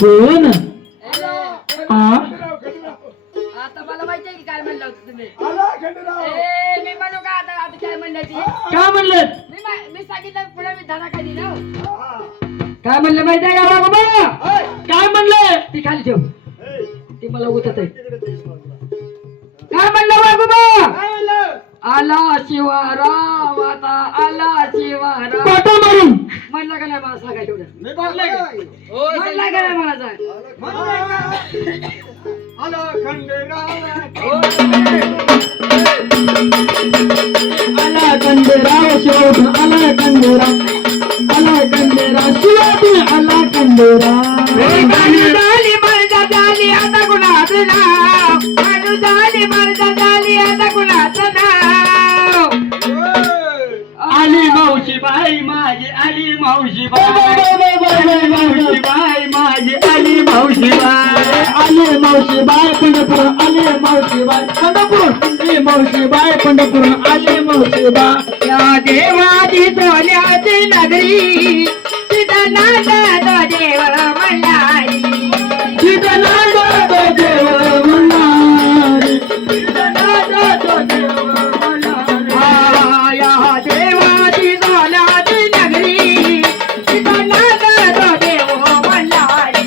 कोण आता मला माहितीये की काय म्हणलं होतं तुम्ही. आला खंडेराव. मी म्हणू का आता आता काय म्हणलं ती. काय म्हणलं मी सांगितलं पुढे मी धडा काय दिला. काय म्हणलं माहितीये का बाबा काय म्हणलं ती खाली ठेव. ती मला उतरत आहे तिकडे तेच म्हणला. काय म्हणलं बाबा काय म्हणलं? आला शिवाराव आता आला शिवाराव. पाठव मारून म्हणलं का नाही मला सांगा एवढं. मी बोललोय का? म्हणलं का नाही मला सांग. म्हणलोय का? आला खंडेराव. आला कंदेराव शिवून आला कंदेराव शिवून आला कंदेराव झाली मर्दा झाली आता कुणाचं नाव. आणू झाली मर्दा झाली आता कुणाचं नाव. आली मावशी बाई माझी आली मावशी बाई मावशी बाई माझी आली मावशी बाई आली मावशी बाई पंढरपूर आली मावशी बाई पंढरपूर आली मावशी बाई पंढरपूर आली मावशी बाई या देवाची सोन्याची नगरी तिथं नांदतो देव मल्हारी. तिथं नांदतो देव मल्हारी तिथं नांदतो देव मल्हारी या देवाची सोन्याची नगरी तिथं नांदतो देव मल्हारी.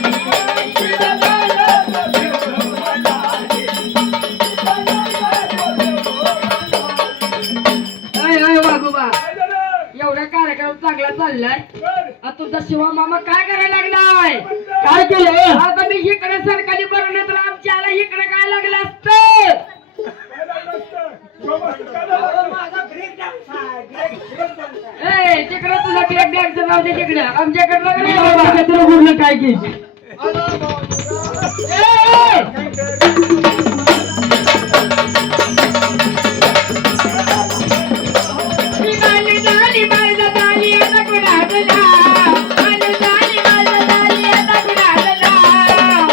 वाघोबा काय झालं? एवढा कार्यक्रम चांगला चाललाय. बर. आता तुमचा शिवा मामा काय करायला लागलाय. काय केलं आता मी इकडे सरकारी बनवलं तर आमच्याला इकडे काय लागलं असतं. काय लागलं असतं? जोमाचं काय झालं? तिकडे तुझा ब्रेक डॅन्स राहू दे तिकडे आमच्याकडे मी लागलं. बाबा तुला बोलणं काय की आला झाली झाली माझं झाली आता कुणाचं नाव. आणि झाली माझं झाली आता कुणाचं नाव.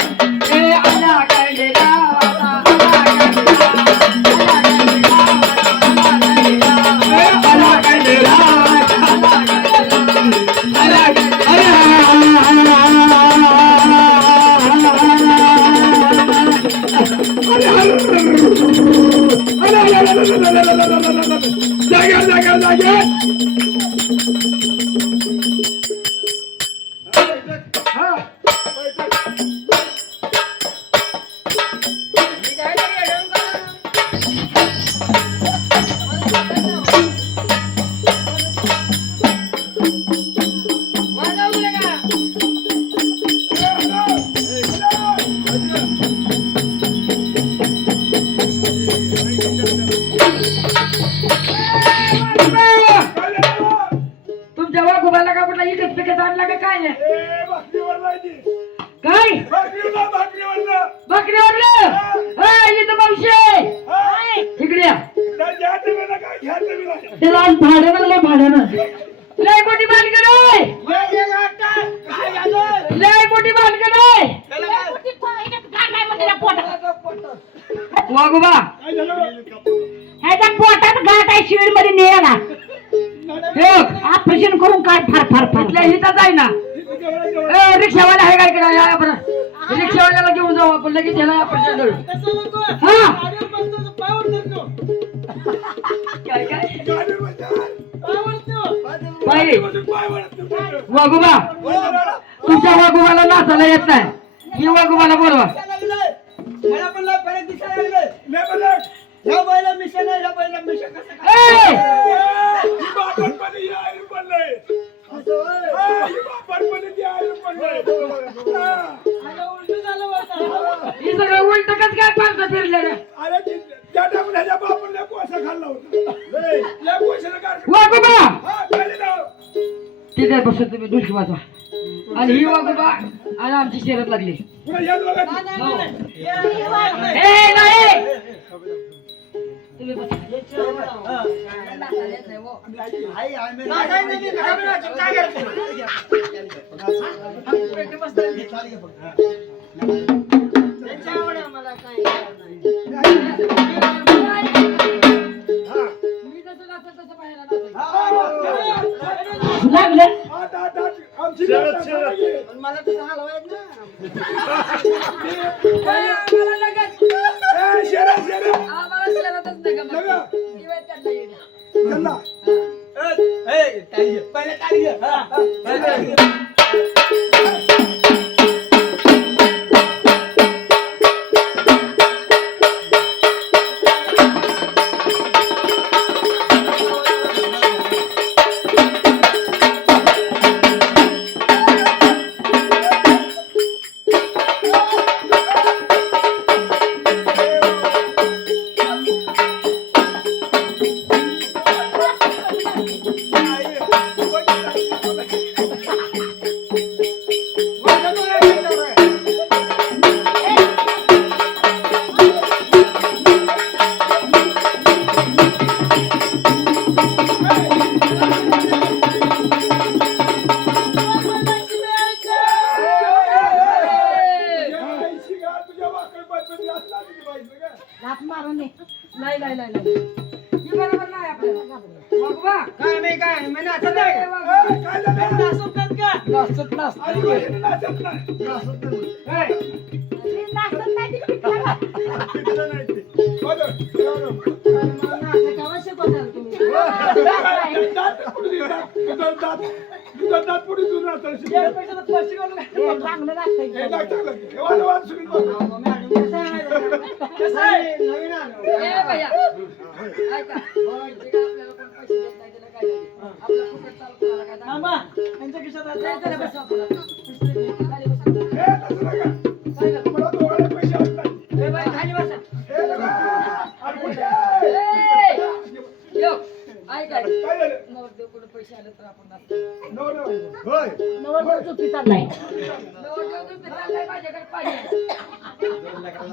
आला कंडेराव आता आला कंडेराव जागा जागा जागा. हा. तुमच्या वाघोबाला का कुठला इकत पिकत आणला का काय आहे? ए, भाकरीवर लायची. काय भाकरीवरला. बकरीवरलं इथं मावशी हा. इकडे या. नाही, घ्यायचं बी नाही, काय घ्यायचं बी नाही. त्याला आज भाड्यानं लय भाड्यानं लय मोठी बालकन आहे. काय झालं? लय मोठी बालकन आहे. वाघोबा काय झालं? ह्याच्या पोटात गाठ आहे शिविर मध्ये नेला ऑपरेशन करून काय फार फार फार इथल्या हिथं आहे ना. रिक्षावाला आहे काय कडे या बरं. रिक्षावाल्याला घेऊन जाऊ आपण लगेच ह्याला आपण करू. हा काय काय गाडीवर जा. बाई गाडीवरून पाय वळत नाही. वाघोबा तुमच्या वाघोबाला नाचायला येत नाही. ही वाघोबाला बोलवा. ए! ही बापरपणी यायला पडलंय. हा, ही बापरपणी यायला पडलंय. हा. हे सगळं उलट कस काय पालतं फिरलेलं. अरे त्या टाइमला ह्याच्या बापाने कोळसा खाल्ला होता. लय कोळशानं कार्यक्रम. वाघोबा हा, खाली जाऊ. ठीक आहे बसून तुम्ही ढुलकी वाजवा. आणि ही वाघोबा आणि आमची शर्यत लागली. पुढे येत बघा. ए नाही तुम्ही बसा. मी जसं नाचत तसं पाहायला नाचायचं. लागलं आठ, आठ, आठ. शरद शरद मला तसं हलवायचं ना आम्हाला लगेच शरद शरद आम्हाला शरदच नाही का लगा. दिवाळी त्यांना येईल त्यांना तुझ्या वाकड पद्धती असला का लाथ मारू नये. नाही नाही नाही नाही ही बरोबर नाही आपल्याला वागवा काय नाही काय मी नाचत नाही का? काय झालं नाचत नाहीत का? नाचत नाचत आणि बहिणी नाचत नाही नाचत नाही. ती नाचत नाही, ती पिठलं. पिकलं नाही ते. बरं. केव्हा शिकवताल तुम्ही दात पुढे दे, दात. तुझं दात पुढे तू नाचायला शिकव. या पैशाला पैसे घालू का? हे चांगलं लागतंय. हे नाचायला लागलं. हे वाजव, वाजव, सुनील वाजव. कसं आहे? नवीन आलो. ए भैया ऐका जे काय आपल्याला कोण पैसे देत नाही त्याला काय नाही. आपलं फुकट चालू करायला काय दाखवा. थांबा. त्यांच्या खिशात आहे. जरा बसा आपल्याला. खाली बसा. हे तसं नका. काय झालं? मला दोघांना पैसे आणत नाही. ए बाई, खाली बसा. हे नका. अरे कुठे? ए! यो, ऐका काय झालं? नवरदेव कुठे पैसे आले तर आपण नाचतो. No, no. होय. नवरदेव चुकी चाललाय. नवरदेव तुम्ही चाललाय माझ्याकडे पाहिजे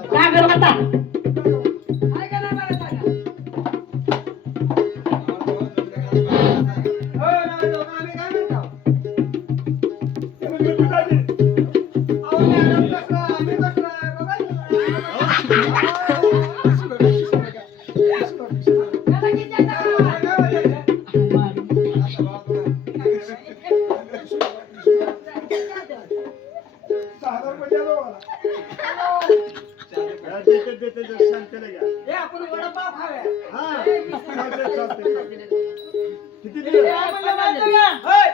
का गं आता? ऐका नाही मला सांगा हो, नवरदेव, आम्ही काय म्हणतो? त्याला मी पिताजी. अहो, मॅडम कसं, आम्ही कसं, बघा. त्याला किती आता? सहा रुपये द्या दोघाला. हे आपण वडापाव खाऊया. किती ए, दिले? काय म्हणलं माहिती का? होय,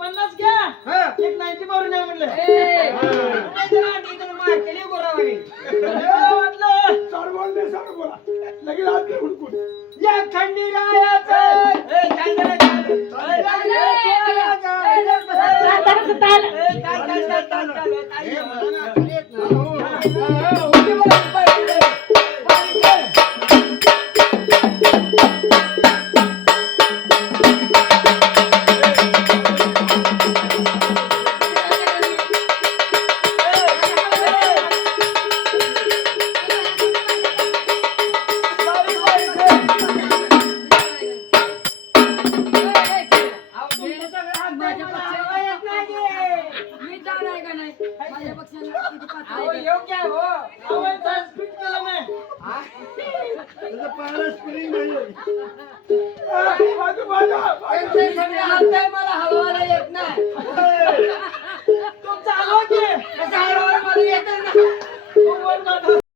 50 घ्या. एक 90 भरून या म्हणलं. ए, उद्याच्या आधी इथं मार केली गोरावाने. मला वाटलं, चार बोल दे, चार बोला. लगेच हात दे हुडकून. या खंडीरायाचं. ए, काय झालं, काय झालं? ए, काय झालं? म्हातारं सुद्धा आलं. मी जाणार आहे का नाही माझ्या पक्षाला किती पात्र अहो, आहे का? योग्य आहे, हो. अहो, याचं स्पीड केलं नाही. त्याचं पायाला स्प्रिंग नाही. बाजू, बाजू, बाजू. त्यांचे सगळे हात आहे, मला हलवायला येत नाही